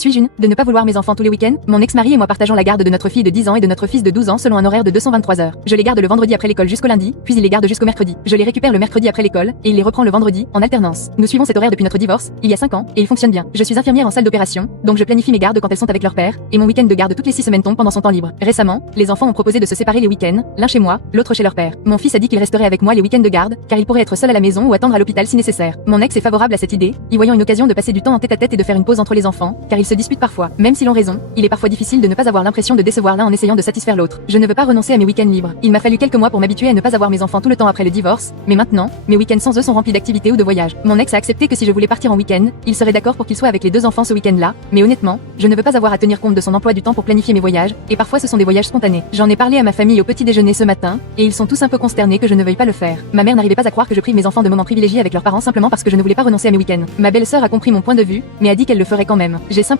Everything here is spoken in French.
Suis-je une de ne pas vouloir mes enfants tous les week-ends? Mon ex-mari et moi partageons la garde de notre fille de 10 ans et de notre fils de 12 ans selon un horaire de 223 heures. Je les garde le vendredi après l'école jusqu'au lundi, puis il les garde jusqu'au mercredi. Je les récupère le mercredi après l'école, et il les reprend le vendredi, en alternance. Nous suivons cet horaire depuis notre divorce, il y a 5 ans, et il fonctionne bien. Je suis infirmière en salle d'opération, donc je planifie mes gardes quand elles sont avec leur père, et mon week-end de garde toutes les 6 semaines tombe pendant son temps libre. Récemment, les enfants ont proposé de se séparer les week-ends, l'un chez moi, l'autre chez leur père. Mon fils a dit qu'il resterait avec moi les week-ends de garde, car il pourrait être seul à la maison ou attendre à l'hôpital si nécessaire. Mon ex est favorable à cette idée, y voyant une occasion de passer du temps en tête-à-tête et de faire une pause entre les enfants, car ils se disputent parfois. Même s'ils ont raison, il est parfois difficile de ne pas avoir l'impression de décevoir l'un en essayant de satisfaire l'autre. Je ne veux pas renoncer à mes week-ends libres. Il m'a fallu quelques mois pour m'habituer à ne pas avoir mes enfants tout le temps après le divorce, mais maintenant, mes week-ends sans eux sont remplis d'activités ou de voyages. Mon ex a accepté que si je voulais partir en week-end, il serait d'accord pour qu'il soit avec les 2 enfants ce week-end-là, mais honnêtement, je ne veux pas avoir à tenir compte de son emploi du temps pour planifier mes voyages, et parfois ce sont des voyages spontanés. J'en ai parlé à ma famille au petit déjeuner ce matin, et ils sont tous un peu consternés que je ne veuille pas le faire. Ma mère n'arrivait pas à croire que je prive mes enfants de moments privilégiés avec leurs parents simplement parce que je ne voulais pas renoncer à mes week-ends. Ma belle-sœur a compris mon point de vue, mais a dit qu'elle le ferait quand même. J'ai